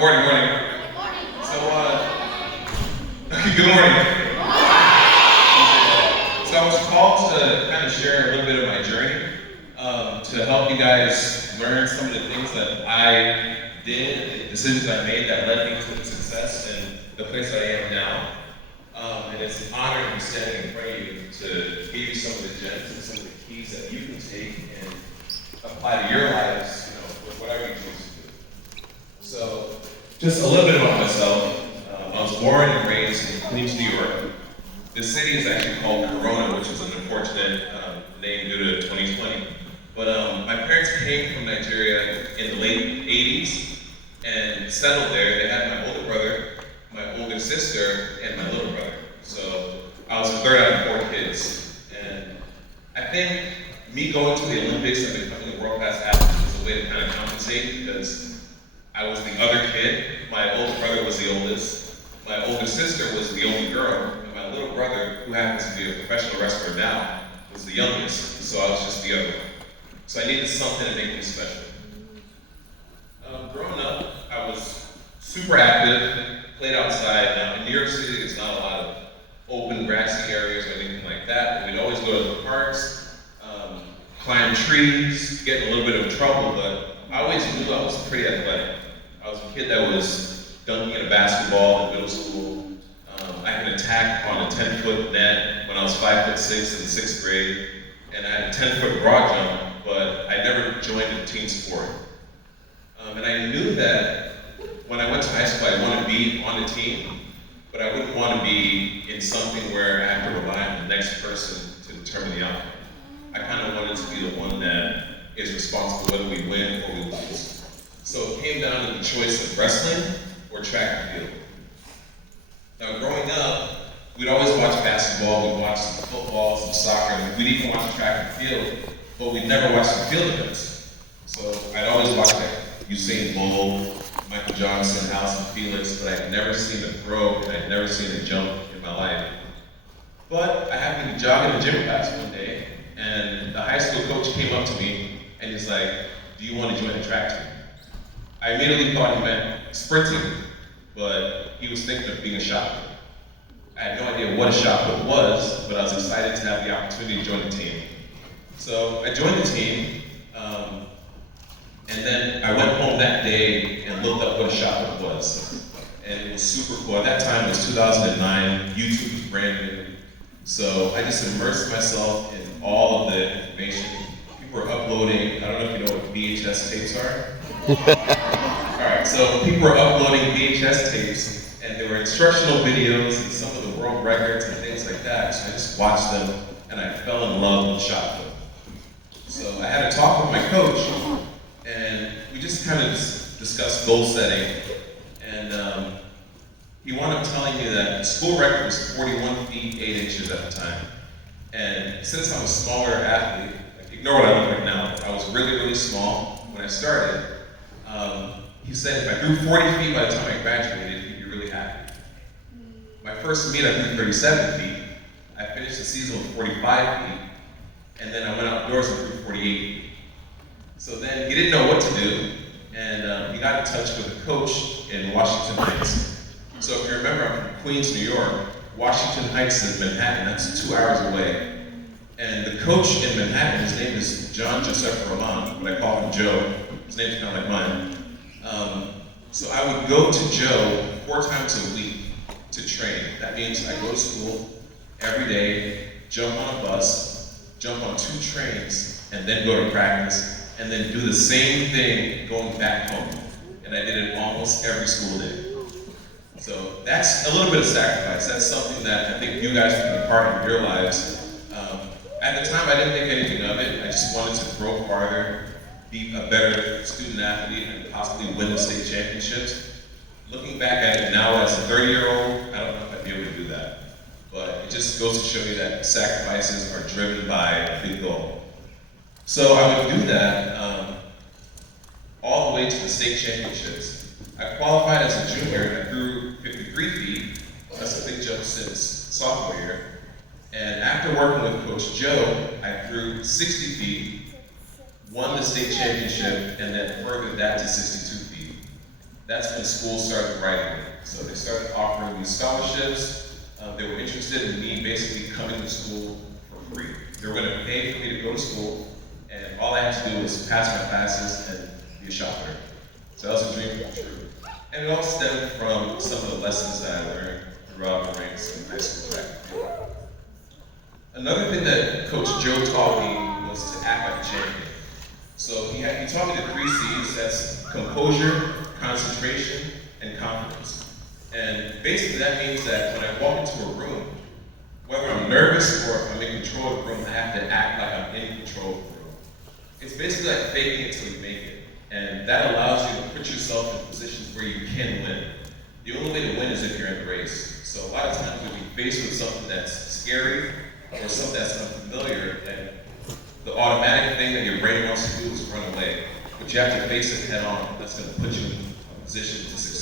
Morning, morning. So, good morning. So I was called to kind of share a little bit of my journey, to help you guys learn some of the things that I did, the decisions I made that led me to the success and the place I am now. And it's an honor to be standing in front of you to give you some of the gems and some of the keys that you can take and apply to your lives, with whatever you choose to do. So, just a little bit about myself. I was born and raised in Queens, New York. This city is actually called Corona, which is an unfortunate name due to 2020. But my parents came from Nigeria in the late 80s and settled there. They had my older brother, my older sister, and my little brother. So I was the third out of 4 kids. And I think me going to the Olympics and becoming a world-class athlete was a way to kind of compensate, because I was the other kid. My older brother was the oldest. My older sister was the only girl. And my little brother, who happens to be a professional wrestler now, was the youngest. So I was just the other one. So I needed something to make me special. Growing up, I was super active, played outside. Now, in New York City, there's not a lot of open grassy areas or anything like that, but we'd always go to the parks, climb trees, get in a little bit of trouble, but I always knew I was pretty athletic. I was a kid that was dunking in a basketball in middle school. I could attack on a 10-foot net when I was 5'6" in 6th grade, and I had a 10-foot broad jump, but I never joined a team sport. And I knew that when I went to high school, I wanted to be on a team, but I wouldn't want to be in something where I have to rely on the next person to determine the outcome. I kind of wanted to be the one that is responsible whether we win or we lose. So it came down to the choice of wrestling or track and field. Now, growing up, we'd always watch basketball, we'd watch some football, some soccer, we'd even watch track and field, but we'd never watch the field events. So I'd always watch like Usain Bolt, Michael Johnson, Allison Felix, but I'd never seen a throw and I'd never seen a jump in my life. But I happened to jog in the gym class one day, and the high school coach came up to me and he's like, "Do you want to join the track team?" I immediately thought he meant sprinting, but he was thinking of being a shot put. I had no idea what a shot put was, but I was excited to have the opportunity to join the team. So I joined the team, and then I went home that day and looked up what a shot put was. And it was super cool. At that time, it was 2009, YouTube was brand new. So I just immersed myself in all of the information. People were uploading, I don't know if you know what VHS tapes are. Alright, so people were uploading VHS tapes, and there were instructional videos and some of the world records and things like that. So I just watched them, and I fell in love with shot put. So I had a talk with my coach, and we just kind of discussed goal setting. And he wound up telling me that the school record was 41 feet 8 inches at the time. And since I'm a smaller athlete, ignore what I look like now, I was really, really small when I started. He said if I grew 40 feet by the time I graduated, he'd be really happy. My first meet, I grew 37 feet. I finished the season with 45 feet. And then I went outdoors and grew 48 feet. So then he didn't know what to do, and he got in touch with a coach in Washington Heights. So if you remember, I'm from Queens, New York. Washington Heights is Manhattan, that's 2 hours away. And the coach in Manhattan, his name is John Joseph Roman, but I call him Joe. His name's kind of like mine. So I would go to Joe 4 times a week to train. That means I go to school every day, jump on a bus, jump on 2 trains, and then go to practice, and then do the same thing going back home. And I did it almost every school day. So that's a little bit of sacrifice. That's something that I think you guys can be part of your lives. At the time, I didn't think anything of it. I just wanted to grow farther, be a better student athlete, and possibly win the state championships. Looking back at it now as a 30-year-old, I don't know if I'd be able to do that. But it just goes to show you that sacrifices are driven by a big goal. So I would do that all the way to the state championships. I qualified as a junior, and I grew 53 feet. That's a big jump since sophomore year. And after working with Coach Joe, I grew 60 feet, won the state championship, and then furthered that to 62 feet. that's when schools started writing me. So they started offering me scholarships. They were interested in me basically coming to school for free. They were going to pay for me to go to school, and all I had to do was pass my classes and be a shop owner. So that was a dream come true. And it all stemmed from some of the lessons that I learned throughout the ranks in high school track and field. Another thing that Coach Joe taught me was to act like a champion. So he taught me the 3 C's, that's composure, concentration, and confidence. And basically that means that when I walk into a room, whether I'm nervous or if I'm in control of the room, I have to act like I'm in control of the room. It's basically like faking it till you make it. And that allows you to put yourself in positions where you can win. The only way to win is if you're in the race. So a lot of times when you're faced with something that's scary or something that's unfamiliar, and the automatic thing that your brain wants to do is run away. But you have to face it head on. That's going to put you in a position to succeed.